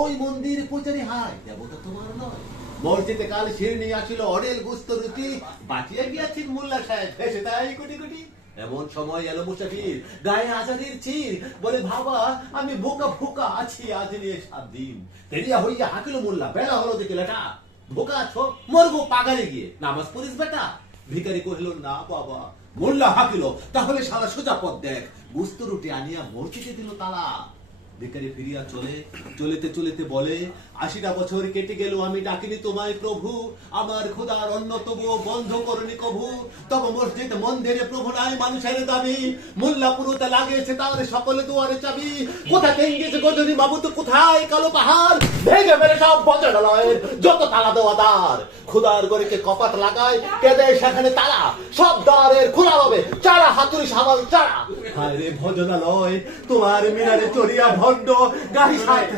ওই মন্দির পূজারি হাই দেবতা তোমার নয়। মসজিদে কাল শিরনি আসিল অডেল গুস্ত রুটি, বাঁচিয়া গিয়াছেন মোল্লা সাহেব ভেসে তাই কোটি কোটি। এমন সময় এলো মুসাফির, গায়ে আজাদির চির, বলে বাবা আমি বোকা ফোকা আছি আজ নিয়ে 7 দিন। তেরিয়া হইয়া হাকিল মোল্লা, বেলা হলো দেখে লেটা, বোকা আছো মরবো পাগালে গিয়ে, নামাজ পড়িস বেটা। ভিখারি কহিল না বাবা। মোল্লা হাকিল তাহলে সারা সোজা পথ দেখ, গুস্ত রুটি আনিয়া মসজিদে দিল তালা। ভিখারি ফিরিয়া চলিতে চলিতে বলে, 80টা বছর কেটে গেল আমি ডাকিনি তোমায় প্রভু, আমার খোদার অন্ন তবুও বন্ধ করনি কভু। তব মসজিদ মন্দিরে প্রভু নাই মানুষের দাবি, মোল্লা পুরোতে লাগিয়েছে তার সকলে দুয়ারে চাবি। কোথা কেঙ্গেছে গজনী মাবুত, কোথায় কালো পাহাড়, ভেঙে মেরে সব বচনালয়ের যত তালা দেওয়া দ্বার। খোদার গড়িকে কপাট লাগায়, কেঁদে সেখানে তালা, সব দ্বারের খোলা হবে চারা হাতুড়ি সামাল চারা। হায় রে ভজনালয়, তোমার মিনারে চড়িয়া ভণ্ড গাড়ি সাথে